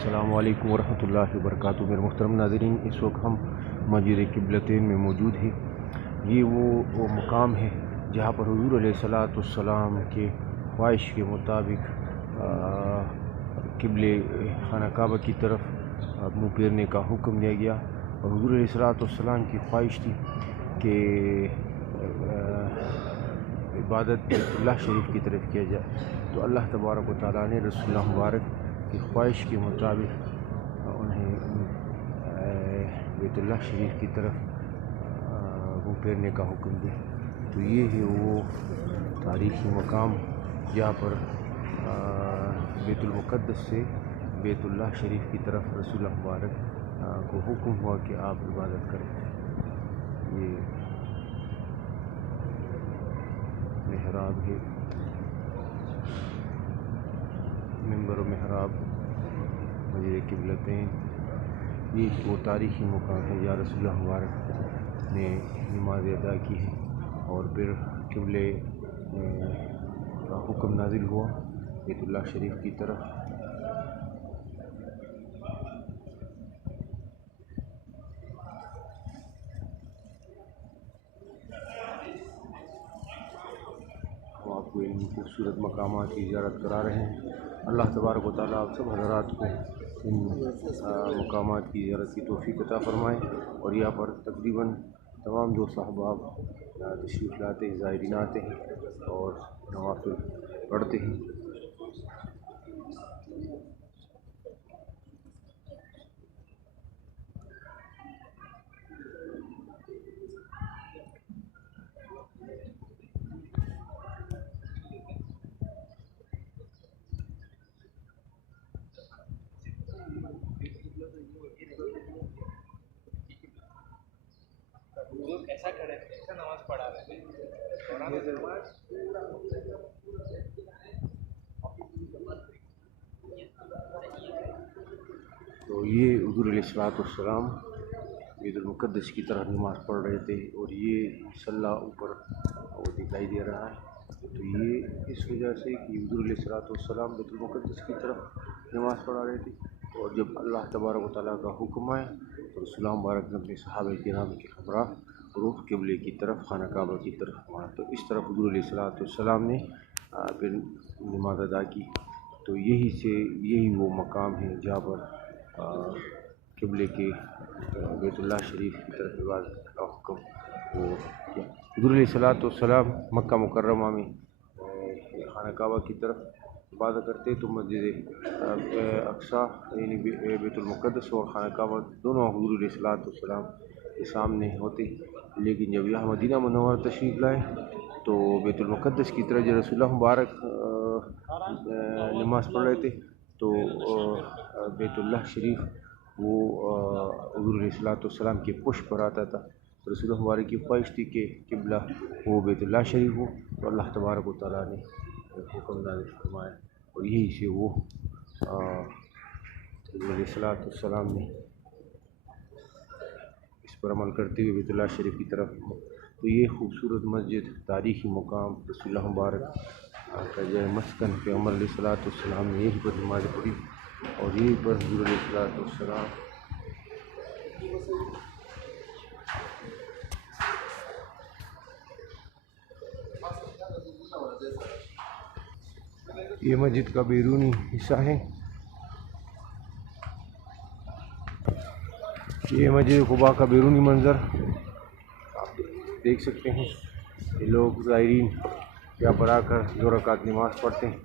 السلام علیکم ورحمۃ اللہ وبرکاتہ۔ میرے محترم ناظرین، اس وقت ہم مسجد قبلتین میں موجود ہیں۔ یہ وہ مقام ہے جہاں پر حضور علیہ السلام کے خواہش کے مطابق قبلے خانہ کعبہ کی طرف منہ پھیرنے کا حکم دیا گیا، اور حضور علیہ السلام کی خواہش تھی کہ عبادت بیت اللہ شریف کی طرف کیا جائے، تو اللہ تبارک و تعالیٰ نے رسول اللہ مبارک کی خواہش کے مطابق انہیں بیت اللہ شریف کی طرف منہ پھیرنے کا حکم دیا۔ تو یہ ہے وہ تاریخی مقام جہاں پر بیت المقدس سے بیت اللہ شریف کی طرف رسول اللہ مبارک کو حکم ہوا کہ آپ عبادت کریں۔ یہ محراب ہے، منبر و محراب مسجد قبلتین۔ یہ وہ تاریخی مقام ہے جہاں رسول اللہ مبارک نے نماز ادا کی ہے، اور پھر قبلے کا حکم نازل ہوا بیت اللہ شریف کی طرف۔ ہم آپ کو ان خوبصورت مقامات کی زیارت کرا رہے ہیں۔ اللہ تبارک و تعالیٰ آپ سب حضرات کو ان مقامات کی زیارت کی توفیق عطا فرمائے، اور یہاں پر تقریباً تمام دوست احباب تشریف لاتے ہیں، زائرین آتے ہیں اور نوافل پڑھتے ہیں۔ ایسا کھڑے ہیں، ایسا نماز پڑھا رہے ہیں۔ تو یہ حضور علیہ السلام بیت المقدس کی طرح نماز پڑھ رہے تھے، اور یہ مصلی اوپر وہ دکھائی دے رہا ہے۔ تو یہ اس وجہ سے کہ حضور علیہ السلام بیت المقدس کی طرف نماز پڑھا رہے تھے، اور جب اللہ تبارک و تعالیٰ کا حکم آیا تو رسول اللہ مبارک نے اپنے صحابہ کرام کے ہمراہ رخ قبلے کی طرف، خانہ کعبہ کی طرف مارا، تو اس طرف حضور علیہ السلام نے پھر نماز ادا کی۔ تو یہی وہ مقام ہے جہاں پر قبلے کے بیت اللہ شریف کی طرف عبادت کا حکم وہ کیا۔ حضور علیہ السلام مکہ مکرمہ میں خانہ کعبہ کی طرف عبادت کرتے، تو مسجد اقصیٰ یعنی بیت المقدس اور خانہ کعبہ دونوں حضور علیہ السلام کے سامنے ہوتے، لیکن جب یہاں مدینہ منورہ تشریف لائے تو بیت المقدس کی طرف جب رسول اللہ مبارک نماز پڑھ رہے تھے، تو بیت اللہ شریف وہ حضور علیہ السلام کے پشت پر آتا تھا۔ رسول اللہ مبارک کی خواہش تھی کہ قبلہ وہ بیت اللہ شریف ہو، تو اللہ تبارک و تعالیٰ نے حکم نازل فرمایا، اور یہی سے وہ حضور علیہ السلام نے اس پر عمل کرتے ہوئے بیت اللہ شریف کی طرف۔ تو یہ خوبصورت مسجد، تاریخی مقام، رسول اللہ مبارک کا جائے مسکن پیغمبر علیہ السلام نے یہی پر نماز پڑھی، اور یہی پر حضور علیہ السلام یہ مسجد کا بیرونی حصہ ہے۔ یہ مسجد قباء کا بیرونی منظر آپ دیکھ سکتے ہیں۔ یہ لوگ زائرین یہاں پر آ کر 2 رکعت نماز پڑھتے ہیں۔